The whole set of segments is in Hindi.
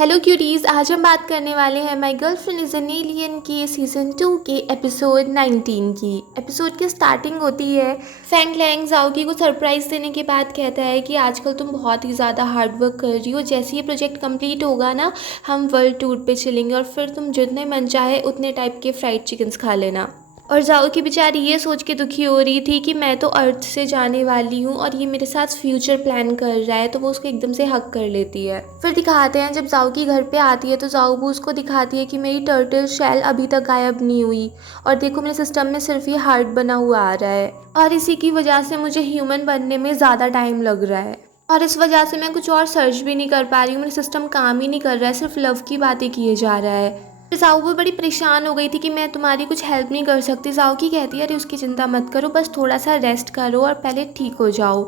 हेलो क्यूटीज़, आज हम बात करने वाले हैं my girlfriend is an alien के सीज़न 2 के एपिसोड 19 की। एपिसोड की स्टार्टिंग होती है फैंग लैंग जाओकी को सरप्राइज़ देने के बाद कहता है कि आजकल तुम बहुत ही ज़्यादा हार्ड वर्क कर रही हो, जैसे ये प्रोजेक्ट कंप्लीट होगा ना हम वर्ल्ड टूर पे चलेंगे और फिर तुम जितने मन चाहे उतने टाइप के फ्राइड चिकन्स खा लेना। और जाओ की बेचारी ये सोच के दुखी हो रही थी कि मैं तो अर्थ से जाने वाली हूँ और ये मेरे साथ फ्यूचर प्लान कर रहा है, तो वो उसको एकदम से हक कर लेती है। फिर दिखाते हैं जब जाओ की घर पे आती है तो जाओबू उसको दिखाती है कि मेरी टर्टल शेल अभी तक गायब नहीं हुई और देखो मेरे सिस्टम में सिर्फ ये हार्ट बना हुआ आ रहा है और इसी की वजह से मुझे ह्यूमन बनने में ज़्यादा टाइम लग रहा है और इस वजह से मैं कुछ और सर्च भी नहीं कर पा रही हूँ, मेरा सिस्टम काम ही नहीं कर रहा है, सिर्फ लव की बातें किए जा रहा है। जाओ भी बड़ी परेशान हो गई थी कि मैं तुम्हारी कुछ हेल्प नहीं कर सकती। जाओ की कहती है अरे उसकी चिंता मत करो, बस थोड़ा सा रेस्ट करो और पहले ठीक हो जाओ।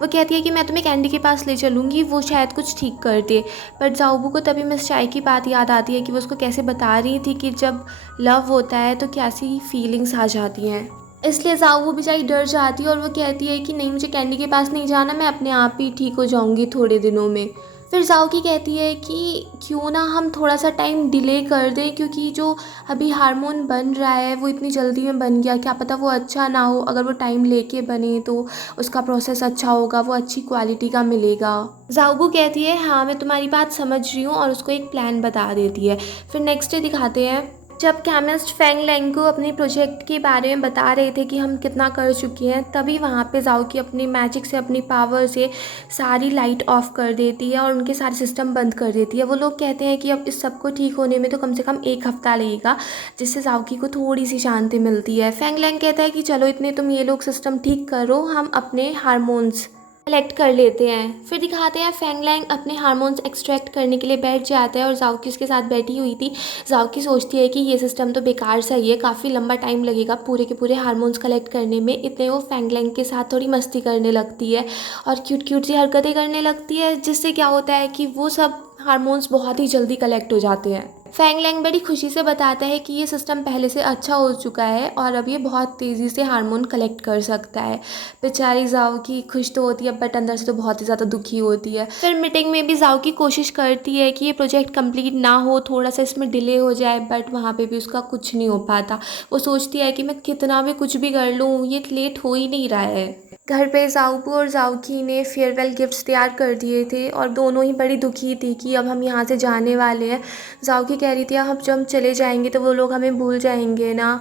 वो कहती है कि मैं तुम्हें कैंडी के पास ले चलूँगी, वो शायद कुछ ठीक कर दे। पर जाओबू को तभी मिस चाय की बात याद आती है कि वो उसको कैसे बता रही थी कि जब लव होता है तो कैसी फीलिंग्स आ जाती हैं। इसलिए जाओबू बेचारी डर जाती है और वो कहती है कि नहीं, मुझे कैंडी के पास नहीं जाना, मैं अपने आप ही ठीक हो जाऊँगी थोड़े दिनों में। फिर जाओकी कहती है कि क्यों ना हम थोड़ा सा टाइम डिले कर दें, क्योंकि जो अभी हार्मोन बन रहा है वो इतनी जल्दी में बन गया, क्या पता वो अच्छा ना हो, अगर वो टाइम लेके बने तो उसका प्रोसेस अच्छा होगा, वो अच्छी क्वालिटी का मिलेगा। जाओबू कहती है हाँ मैं तुम्हारी बात समझ रही हूँ और उसको एक प्लान बता देती है। फिर नेक्स्ट डे दिखाते हैं जब केमिस्ट फैंग लैंग को अपने प्रोजेक्ट के बारे में बता रहे थे कि हम कितना कर चुके हैं, तभी वहाँ पे जाओकी अपनी मैजिक से, अपनी पावर से सारी लाइट ऑफ कर देती है और उनके सारे सिस्टम बंद कर देती है। वो लोग कहते हैं कि अब इस सब को ठीक होने में तो कम से कम 1 हफ्ता लगेगा, जिससे जाओकी को थोड़ी सी शांति मिलती है। फैंग लैंग कहता है कि चलो इतने तुम ये लोग सिस्टम ठीक करो, हम अपने हार्मोन्स कलेक्ट कर लेते हैं। फिर दिखाते हैं फैंग लैंग अपने हार्मोन्स एक्सट्रैक्ट करने के लिए बैठ जाता है और जाओकी उसके साथ बैठी हुई थी। जाओकी सोचती है कि ये सिस्टम तो बेकार सा ही है, काफ़ी लंबा टाइम लगेगा पूरे के पूरे हार्मोन्स कलेक्ट करने में। इतने वो फैंग लैंग के साथ थोड़ी मस्ती करने लगती है और क्यूट क्यूट सी हरकतें करने लगती है, जिससे क्या होता है कि वो सब हार्मोन्स बहुत ही जल्दी कलेक्ट हो जाते हैं। फैंग लैंग बड़ी खुशी से बताता है कि ये सिस्टम पहले से अच्छा हो चुका है और अब ये बहुत तेज़ी से हार्मोन कलेक्ट कर सकता है। बेचारी जाओकी खुश तो होती है बट अंदर से तो बहुत ही ज़्यादा दुखी होती है। फिर मीटिंग में भी जाओकी कोशिश करती है कि ये प्रोजेक्ट कंप्लीट ना हो, थोड़ा सा इसमें डिले हो जाए, बट वहाँ पे भी उसका कुछ नहीं हो पाता। वो सोचती है कि मैं कितना भी कुछ भी कर लूँ ये लेट हो ही नहीं रहा है। घर पे जाओबू और जाओकी ने फेयरवेल गिफ्ट्स तैयार कर दिए थे और दोनों ही बड़ी दुखी थी कि अब हम यहाँ से जाने वाले हैं। जाओकी कह रही थी अब जब हम चले जाएंगे तो वो लोग हमें भूल जाएंगे ना।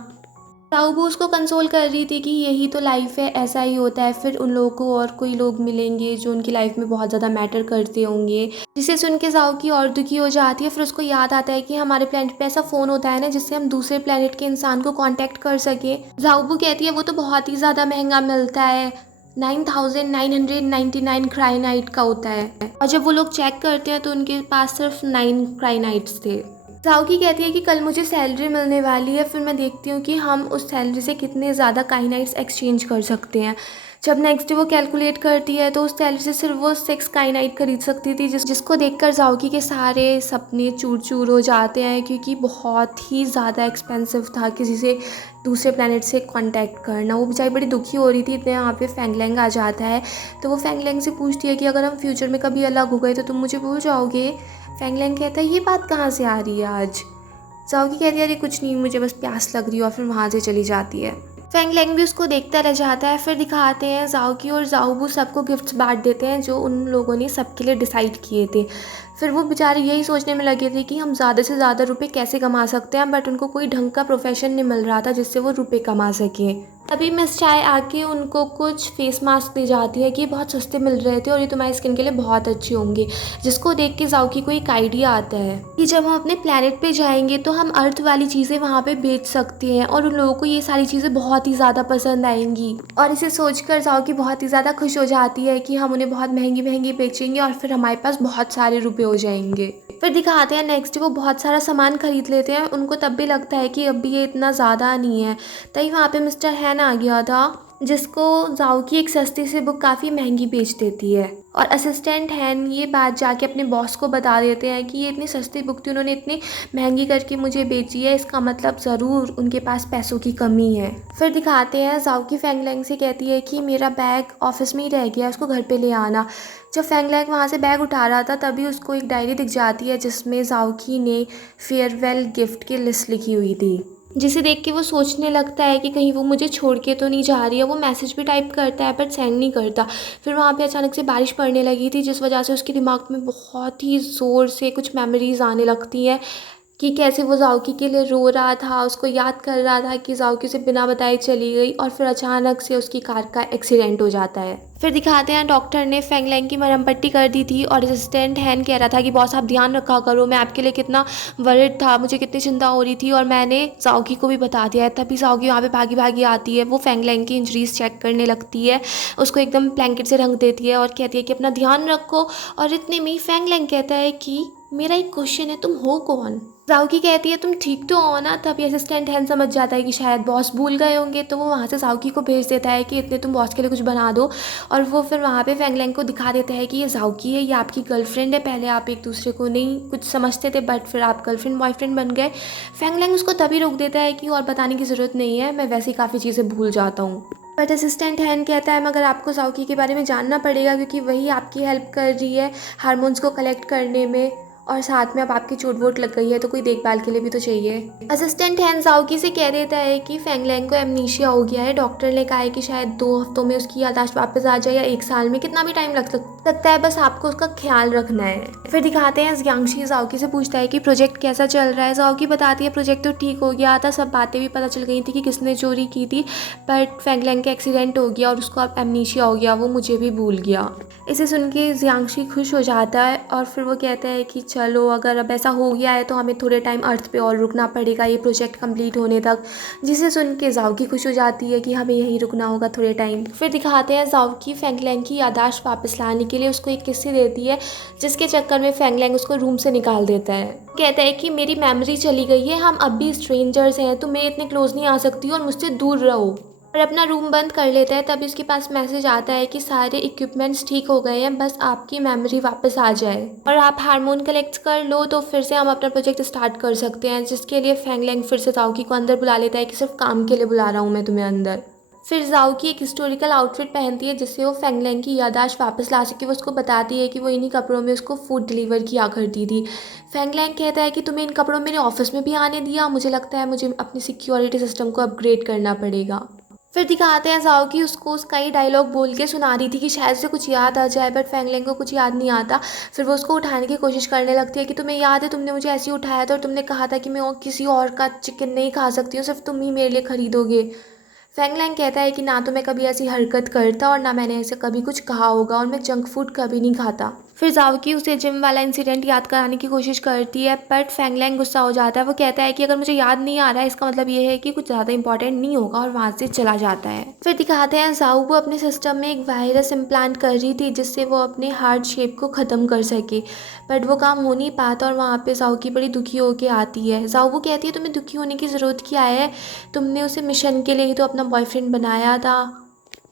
ताऊबू उसको कंसोल कर रही थी कि यही तो लाइफ है, ऐसा ही होता है, फिर उन लोगों को और कोई लोग मिलेंगे जो उनकी लाइफ में बहुत ज़्यादा मैटर करते होंगे। जिसे सुन के जाओकी और दुखी हो जाती है। फिर उसको याद आता है कि हमारे प्लेनेट पे ऐसा फ़ोन होता है ना जिससे हम दूसरे प्लेनेट के इंसान को कांटेक्ट कर सके। जाओबू कहती है वो तो बहुत ही ज़्यादा महंगा मिलता है, 9999 क्राइनाइट का होता है और जब वो लोग चेक करते हैं तो उनके पास सिर्फ 9 क्राइनाइट्स थे। जाओकी कहती है कि कल मुझे सैलरी मिलने वाली है, फिर मैं देखती हूँ कि हम उस सैलरी से कितने ज़्यादा काइनाइट्स एक्सचेंज कर सकते हैं। जब नेक्स्ट डे वो कैलकुलेट करती है तो उस सैलरी से सिर्फ वो 6 काइनाइट खरीद सकती थी, जिसको देखकर जाओकी के सारे सपने चूर चूर हो जाते हैं, क्योंकि बहुत ही ज़्यादा एक्सपेंसिव था किसी से दूसरे प्लेनेट से कांटेक्ट करना। वो बेचारी बड़ी दुखी हो रही थी। इतने यहाँ पे फैंग लैंग आ जाता है तो वो फैंग लैंग से पूछती है कि अगर हम फ्यूचर में कभी अलग हो गए तो तुम मुझे भूल जाओगे। फैंग लैंग कहता है ये बात कहाँ से आ रही है आज। जाओकी कहती है अरे कुछ नहीं, मुझे बस प्यास लग रही है, और फिर वहाँ से चली जाती है। फैंग लैंग भी उसको देखता रह जाता है। फिर दिखाते हैं जाओकी और जाओबू सबको गिफ्ट्स बांट देते हैं जो उन लोगों ने सबके लिए डिसाइड किए थे। फिर वो बेचारे यही सोचने में लगे थे कि हम ज़्यादा से ज़्यादा रुपए कैसे कमा सकते हैं, बट उनको कोई ढंग का प्रोफेशन नहीं मिल रहा था जिससे वो रुपए कमा सके। तभी मिस चाय आके उनको कुछ फेस मास्क दे जाती है कि ये बहुत सस्ते मिल रहे थे और ये तुम्हारी स्किन के लिए बहुत अच्छे होंगे, जिसको देख के जाओकी को एक आइडिया आता है कि जब हम अपने प्लेनेट पे जाएंगे तो हम अर्थ वाली चीज़ें वहाँ पे बेच सकते हैं और उन लोगों को ये सारी चीज़ें बहुत ही ज़्यादा पसंद आएंगी। और इसे सोचकर जाओकी बहुत ही ज़्यादा खुश हो जाती है कि हम उन्हें बहुत महंगी महंगी बेचेंगे और फिर हमारे पास बहुत सारे रुपए हो जाएंगे। फिर दिखाते हैं नेक्स्ट वो बहुत सारा सामान खरीद लेते हैं। उनको तब भी लगता है कि अभी ये इतना ज़्यादा नहीं है, तभी वहाँ पे मिस्टर हैन आ गया था जिसको जाओ की एक सस्ती सी बुक काफ़ी महंगी बेच देती है। और असिस्टेंट हैन ये बात जाके अपने बॉस को बता देते हैं कि ये इतनी सस्ती बुक थी, उन्होंने इतनी महंगी करके मुझे बेची है, इसका मतलब ज़रूर उनके पास पैसों की कमी है। फिर दिखाते हैं जाओ की फेंग लैंग से कहती है कि मेरा बैग ऑफिस में ही रह गया, उसको घर पे ले आना। जब फेंग लैंग वहाँ से बैग उठा रहा था तभी उसको एक डायरी दिख जाती है जिसमें जाओ की ने फेयरवेल गिफ्ट की लिस्ट लिखी हुई थी, जिसे देख के वो सोचने लगता है कि कहीं वो मुझे छोड़ के तो नहीं जा रही है। वो मैसेज भी टाइप करता है बट सेंड नहीं करता। फिर वहाँ पे अचानक से बारिश पड़ने लगी थी जिस वजह से उसके दिमाग में बहुत ही ज़ोर से कुछ मेमोरीज़ आने लगती हैं कि कैसे वो जाओकी के लिए रो रहा था, उसको याद कर रहा था कि जाओकी उसे बिना बताए चली गई और फिर अचानक से उसकी कार का एक्सीडेंट हो जाता है। फिर दिखाते हैं डॉक्टर ने फेंग लैंग की मरहम पट्टी कर दी थी और असिस्टेंट हैन कह रहा था कि बॉस आप ध्यान रखा करो, मैं आपके लिए कितना वरिड था, मुझे कितनी चिंता हो रही थी और मैंने जाओकी को भी बता दिया है। तभी जाओकी वहाँ पे भागी भागी आती है, वो फेंग लैंग की इंजरीज चेक करने लगती है, उसको एकदम ब्लैंकेट से ढक देती है और कहती है कि अपना ध्यान रखो। और इतने में ही फेंग लैंग कहता है कि मेरा एक क्वेश्चन है, तुम हो कौन? जाओकी कहती है तुम ठीक तो हो ना। तभी असिस्टेंट हैन समझ जाता है कि शायद बॉस भूल गए होंगे, तो वो वहाँ से जाओकी को भेज देता है कि इतने तुम बॉस के लिए कुछ बना दो। और वो फिर वहाँ पे फेंग लैंग को दिखा देता है कि ये जाओकी है, ये आपकी गर्लफ्रेंड है, पहले आप एक दूसरे को नहीं कुछ समझते थे बट फिर आप गर्लफ्रेंड बॉयफ्रेंड बन गए। फेंग लैंग उसको तभी रोक देता है कि और बताने की ज़रूरत नहीं है, मैं वैसे ही काफ़ी चीज़ें भूल जाता हूँ। बट असिस्टेंट हैन कहता है मगर आपको जाओकी के बारे में जानना पड़ेगा क्योंकि वही आपकी हेल्प कर रही है हार्मोन्स को कलेक्ट करने में, और साथ में अब आपकी चोट वोट लग गई है तो कोई देखभाल के लिए भी तो चाहिए। असिस्टेंट हैन जाओकी से कह देता है कि फेंग लैंग को एमनीशिया हो गया है, डॉक्टर ने कहा है कि शायद 2 हफ्तों में उसकी याददाश्त वापस आ जाए या 1 साल में, कितना भी टाइम लग सकता है, बस आपको उसका ख्याल रखना है। फिर दिखाते हैं जियांगशी जाओकी से पूछता है कि प्रोजेक्ट कैसा चल रहा है। जाओकी बताती है प्रोजेक्ट तो ठीक हो गया था, सब बातें भी पता चल गई थी कि किसने चोरी की थी, बट फेंग लैंग का एक्सीडेंट हो गया और उसको अब एमनीशिया हो गया, वो मुझे भी भूल गया। इसे सुन के जियांगशी खुश हो जाता है और फिर वो कहता है कि चलो अगर अब ऐसा हो गया है तो हमें थोड़े टाइम अर्थ पे और रुकना पड़ेगा ये प्रोजेक्ट कंप्लीट होने तक, जिसे सुन के जाओकी खुश हो जाती है कि हमें यहीं रुकना होगा थोड़े टाइम। फिर दिखाते हैं जाओकी फेंग लैंग की याददाश्त वापस लाने के लिए उसको एक किस्से देती है जिसके चक्कर में फेंग लैंग उसको रूम से निकाल देता है। कहता है कि मेरी मेमोरी चली गई है, हम अब भी स्ट्रेंजर्स हैं, तुम मेरे इतने क्लोज नहीं आ सकती और मुझसे दूर रहो। और अपना रूम बंद कर लेता है। तभी उसके पास मैसेज आता है कि सारे इक्विपमेंट्स ठीक हो गए हैं, बस आपकी मेमोरी वापस आ जाए और आप हार्मोन कलेक्ट कर लो तो फिर से हम अपना प्रोजेक्ट स्टार्ट कर सकते हैं। जिसके लिए फेंग लैंग फिर से जाओकी को अंदर बुला लेता है कि सिर्फ काम के लिए बुला रहा हूँ मैं तुम्हें अंदर। फिर जाओकी एक हिस्टोरिकल आउटफिट पहनती है जिससे वो फेंग लैंग की याददाश्त वापस ला सके। वो उसको बताती है कि वो इन्हीं कपड़ों में उसको फूड डिलीवर किया करती थी। फेंग लैंग कहता है कि तुम्हें इन कपड़ों में मेरे ऑफिस में भी आने दिया, मुझे लगता है मुझे अपनी सिक्योरिटी सिस्टम को अपग्रेड करना पड़ेगा। फिर दिखाते हैं जाओकी उसको उसका ही डायलॉग बोल के सुना रही थी कि शायद से कुछ याद आ जाए, बट फेंग लैंग को कुछ याद नहीं आता। फिर वो उसको उठाने की कोशिश करने लगती है कि तुम्हें याद है तुमने मुझे ऐसे ही उठाया था और तुमने कहा था कि मैं और किसी और का चिकन नहीं खा सकती हूँ, सिर्फ तुम ही मेरे लिए खरीदोगे। फेंग लैंग कहता है कि ना तो मैं कभी ऐसी हरकत करता और ना मैंने ऐसे कभी कुछ कहा होगा और मैं जंक फूड कभी नहीं खाता। फिर जाओकी उसे जिम वाला इंसिडेंट याद कराने की कोशिश करती है बट फेंग लैंग गुस्सा हो जाता है। वो कहता है कि अगर मुझे याद नहीं आ रहा है इसका मतलब ये है कि कुछ ज़्यादा इंपॉर्टेंट नहीं होगा और वहाँ से चला जाता है। फिर दिखाते हैं जाओ वो अपने सिस्टम में एक वायरस इम्प्लांट कर रही थी जिससे वो अपने हार्ट शेप को ख़त्म कर सके, बट वो काम हो नहीं पाता और वहाँ पे जाओकी बड़ी दुखी होके आती है। जाओ वो कहती है तुम्हें दुखी होने की ज़रूरत क्या है, तुमने उसे मिशन के लिए ही तो अपना बॉयफ्रेंड बनाया था,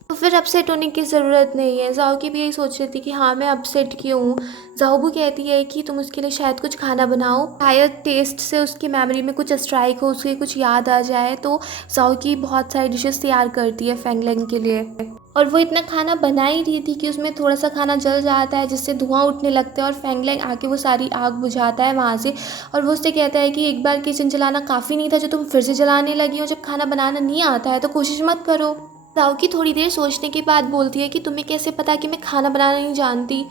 तो फिर अपसेट होने की ज़रूरत नहीं है। जाओकी भी यही सोच रही थी कि हाँ मैं अपसेट क्यों हूँ। जाओबू कहती है कि तुम उसके लिए शायद कुछ खाना बनाओ, शायद टेस्ट से उसकी मेमोरी में कुछ स्ट्राइक हो, उसके कुछ याद आ जाए। तो जाओकी बहुत सारी डिशेस तैयार करती है फेंग लैंग के लिए और वो इतना खाना बना ही रही थी कि उसमें थोड़ा सा खाना जल जाता है जिससे धुआं उठने लगता है और फेंग लैंग आके वो सारी आग बुझाता है वहाँ से। और वो उससे कहता है कि एक बार किचन जलाना काफ़ी नहीं था जो तुम फिर से जलाने लगी हो, जब खाना बनाना नहीं आता है तो कोशिश मत करो। जाओकी थोड़ी देर सोचने के बाद बोलती है कि तुम्हें कैसे पता कि मैं खाना बनाना नहीं जानती।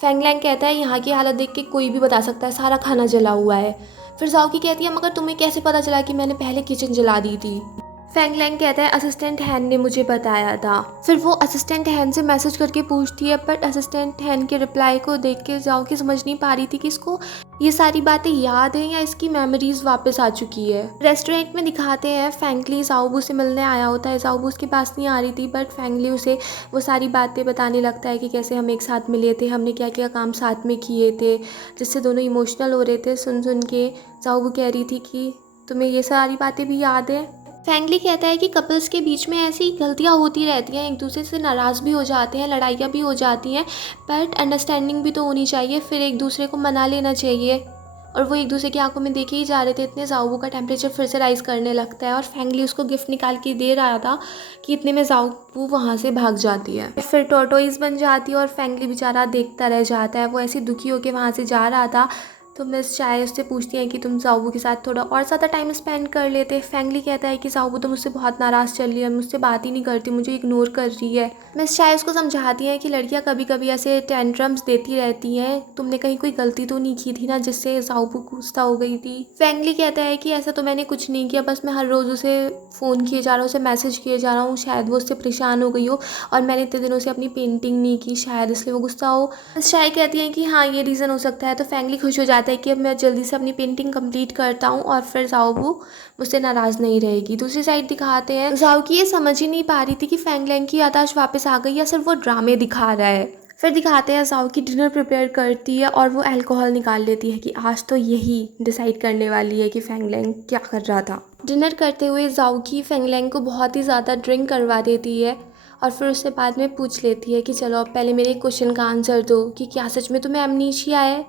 फेंग लैंग कहता है यहाँ की हालत देख के कोई भी बता सकता है, सारा खाना जला हुआ है। फिर जाओकी कहती है मगर तुम्हें कैसे पता चला कि मैंने पहले किचन जला दी थी। फेंग लैंग कहता है असिस्टेंट हैन ने मुझे बताया था। फिर वो असिस्टेंट हैन से मैसेज करके पूछती है बट असिस्टेंट हैन के रिप्लाई को देख के जाओकी समझ नहीं पा रही थी कि इसको ये सारी बातें याद हैं या इसकी मेमोरीज वापस आ चुकी है। रेस्टोरेंट में दिखाते हैं फैंगली जाओबू से मिलने आया होता है। जाओबू उसके पास नहीं आ रही थी बट फैंगली उसे वो सारी बातें बताने लगता है कि कैसे हम एक साथ मिले थे, हमने क्या क्या काम साथ में किए थे, जिससे दोनों इमोशनल हो रहे थे। सुन सुन के जाओबू कह रही थी कि तुम्हें ये सारी बातें भी याद है। फैंगली कहता है कि कपल्स के बीच में ऐसी गलतियाँ होती रहती हैं, एक दूसरे से नाराज़ भी हो जाते हैं, लड़ाइयाँ भी हो जाती हैं, बट अंडरस्टैंडिंग भी तो होनी चाहिए, फिर एक दूसरे को मना लेना चाहिए। और वो एक दूसरे की आंखों में देखे ही जा रहे थे, इतने ज़ाओबू का टेम्परेचर फिर से राइज़ करने लगता है और फैंगली उसको गिफ्ट निकाल के दे रहा था कि इतने में ज़ाओबू वहाँ से भाग जाती है। फिर टॉर्टोइस बन जाती है और फैंगली बेचारा देखता रह जाता है। वो ऐसी दुखी होकर वहाँ से जा रहा था तो मिस चाय उससे पूछती हैं कि तुम ज़ाओबू के साथ थोड़ा और ज़्यादा टाइम स्पेंड कर लेते। फैंगली कहता है कि ज़ाओबू तो मुझसे बहुत नाराज़ चल रही है, मुझसे बात ही नहीं करती, मुझे इग्नोर कर रही है। मिस चाय उसको समझाती हैं कि लड़कियां कभी कभी ऐसे टेंट्रम्स देती रहती हैं, तुमने कहीं कोई गलती तो नहीं की थी ना जिससे ज़ाओबू गुस्सा हो गई थी। फैंगली कहता है कि ऐसा तो मैंने कुछ नहीं किया, बस मैं हर रोज़ उसे फ़ोन किए जा रहा हूँ, उसे मैसेज किए जा रहा हूँ, शायद वो उससे परेशान हो गई हो और मैंने इतने दिनों से अपनी पेंटिंग नहीं की, शायद इसलिए वो गुस्सा हो। मिस चाय कहती हैं कि हाँ ये रीज़न हो सकता है। तो फैंगली खुश हो जाता है कि अब मैं जल्दी से अपनी पेंटिंग कंप्लीट करता हूँ और फिर ज़ाओबू मुझसे नाराज़ नहीं रहेगी। दूसरी साइड दिखाते हैं ज़ाओ की ये समझ ही नहीं पा रही थी कि फैंगलैंग की याददाश्त वापस आ गई या सिर्फ वो ड्रामे दिखा रहा है। फिर दिखाते हैं ज़ाओ की डिनर प्रिपेयर करती है और वो अल्कोहल निकाल लेती है कि आज तो यही डिसाइड करने वाली है कि फैंगलैंग क्या कर रहा था। डिनर करते हुए ज़ाओ की फैंगलैंग को बहुत ही ज़्यादा ड्रिंक करवा देती है और फिर उससे बाद में पूछ लेती है कि चलो अब पहले मेरे क्वेश्चन का आंसर दो कि क्या सच में तुम्हें एमनीशिया है।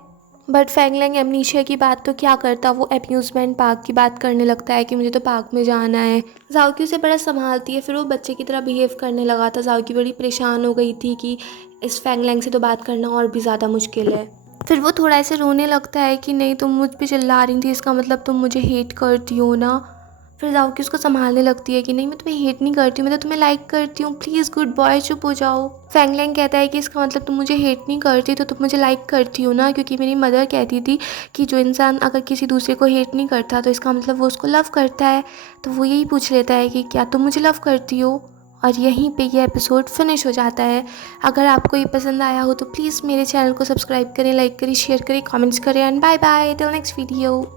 बट फैंगलैंग एमनीशिया की बात तो क्या करता, वो अम्यूज़मेंट पार्क की बात करने लगता है कि मुझे तो पार्क में जाना है। ज़ाओकी उसे बड़ा संभालती है, फिर वो बच्चे की तरह बिहेव करने लगा था। ज़ाओकी बड़ी परेशान हो गई थी कि इस फैंगलैंग से तो बात करना और भी ज़्यादा मुश्किल है। फिर वो थोड़ा ऐसे रोने लगता है कि नहीं तुम मुझ पे चिल्ला रही थी, इसका मतलब तुम मुझे हेट करती हो ना। फिर ज़ाओकी उसको संभालने लगती है कि नहीं मैं तुम्हें हेट नहीं करती हूँ, मैं तो तुम्हें लाइक करती हूँ, प्लीज़ गुड बॉय चुप हो जाओ। फैंगलैंग कहता है कि इसका मतलब तुम मुझे हेट नहीं करती तो तुम मुझे लाइक करती हो ना, क्योंकि मेरी मदर कहती थी कि जो इंसान अगर किसी दूसरे को हेट नहीं करता तो इसका मतलब वो उसको लव करता है। तो वो यही पूछ लेता है कि क्या तुम मुझे लव करती हो। और यहीं पे ये एपिसोड फिनिश हो जाता है। अगर आपको ये पसंद आया हो तो प्लीज़ मेरे चैनल को सब्सक्राइब करें, लाइक करें, शेयर करें, कमेंट्स करें and bye bye till next video.